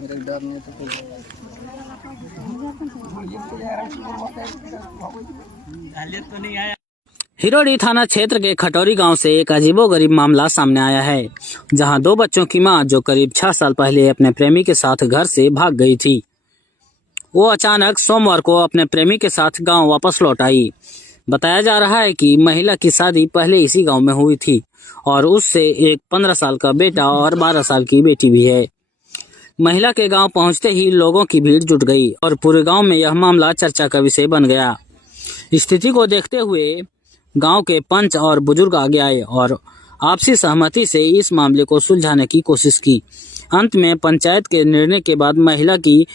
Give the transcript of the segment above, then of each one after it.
मेरे डर नहीं तो तो नहीं आया। हिरोडी थाना क्षेत्र के खटौरी गांव से एक अजीबोगरीब मामला सामने आया है, जहां दो बच्चों की मां, जो करीब 6 साल पहले अपने प्रेमी के साथ घर से भाग गई थी, वो अचानक सोमवार को अपने प्रेमी के साथ गांव वापस लौट आई। बताया जा रहा है कि महिला की शादी पहले इसी गांव में हुई थी और उससे एक 15 साल का बेटा और 12 साल की बेटी भी है। महिला के गांव पहुंचते ही लोगों की भीड़ जुट गई और पूरे गांव में यह मामला चर्चा का विषय बन गया। स्थिति को देखते हुए गांव के पंच और बुजुर्ग आगे आए और आपसी सहमति से इस मामले को सुलझाने की कोशिश की। अंत में पंचायत के निर्णय के बाद महिला की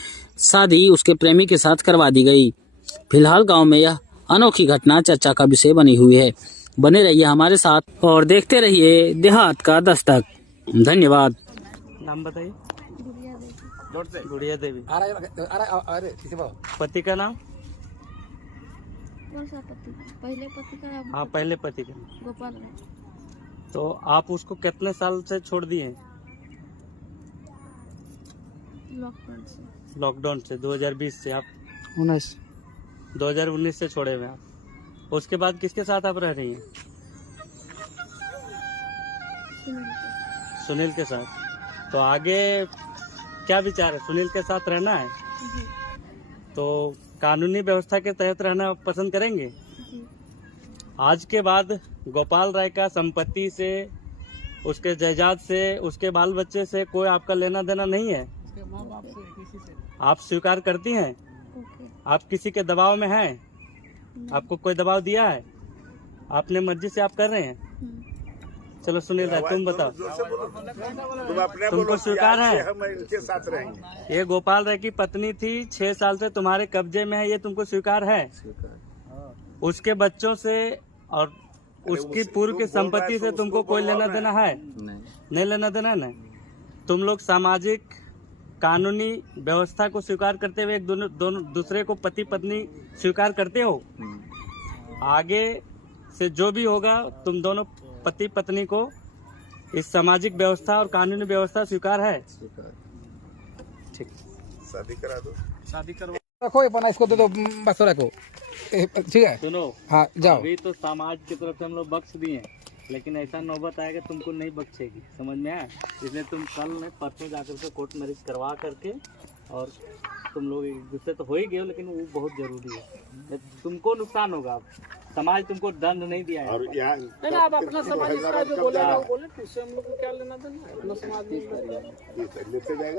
शादी उसके प्रेमी के साथ करवा दी गई। फिलहाल गांव में यह अनोखी घटना चर्चा का विषय बनी हुई है। बने रहिए हमारे साथ और देखते रहिए देहात का दस्तक। धन्यवाद। नाम बताइए। गुड़िया देवी। अरे पति का नाम? कौन सा पति? पहले पति का नाम? हाँ, पहले पति का। गोपाल। तो आप उसको कितने साल से छोड़ दिए? लॉकडाउन से 2020 से। आप 2019 से छोड़े हुए आप। उसके बाद किसके साथ आप रह रही हैं? सुनील के साथ। तो आगे क्या विचार है? सुनील के साथ रहना है? तो कानूनी व्यवस्था के तहत रहना पसंद करेंगे? आज के बाद गोपाल राय का संपत्ति से, उसके जायदाद से, उसके बाल बच्चे से कोई आपका लेना देना नहीं है। आप स्वीकार करती हैं? आप किसी के दबाव में हैं? आपको कोई दबाव दिया है? आपने मर्जी से आप कर रहे हैं? चलो सुनील राय, तुम बताओ, तुमको स्वीकार है? हम इनके साथ रहेंगे। ये गोपाल राय की पत्नी थी, 6 साल से तुम्हारे कब्जे में है, ये तुमको स्वीकार है? उसके बच्चों से और उसकी पूर्व की संपत्ति से तुमको कोई लेना देना है? नहीं लेना देना है। तुम लोग सामाजिक कानूनी व्यवस्था को स्वीकार करते हुए एक दोनों दूसरे को पति पत्नी स्वीकार करते हो? आगे से जो भी होगा तुम दोनों पति पत्नी को इस सामाजिक व्यवस्था और कानूनी व्यवस्था स्वीकार है? ठीक, शादी करा दो। शादी करवा रखो, ये बना इसको दे दो, बस रखो, ठीक है। सुनो, हाँ जाओ। अभी तो समाज की तरफ से हम लोग बख्श दिए, लेकिन ऐसा नौबत आएगा तुमको नहीं बख्शेगी, समझ में आया? इसलिए तुम कल में परसों जाकर के कोर्ट मैरिज करवा करके, और तुम लोग एक दूसरे तो हो ही गए, लेकिन वो बहुत जरूरी है। तुमको नुकसान होगा, समाज तुमको दंड नहीं दिया है। और यहाँ आप अपना समाज जो बोले, हम लोग को क्या लेना देना है? अपना समाज लेते जाएगा।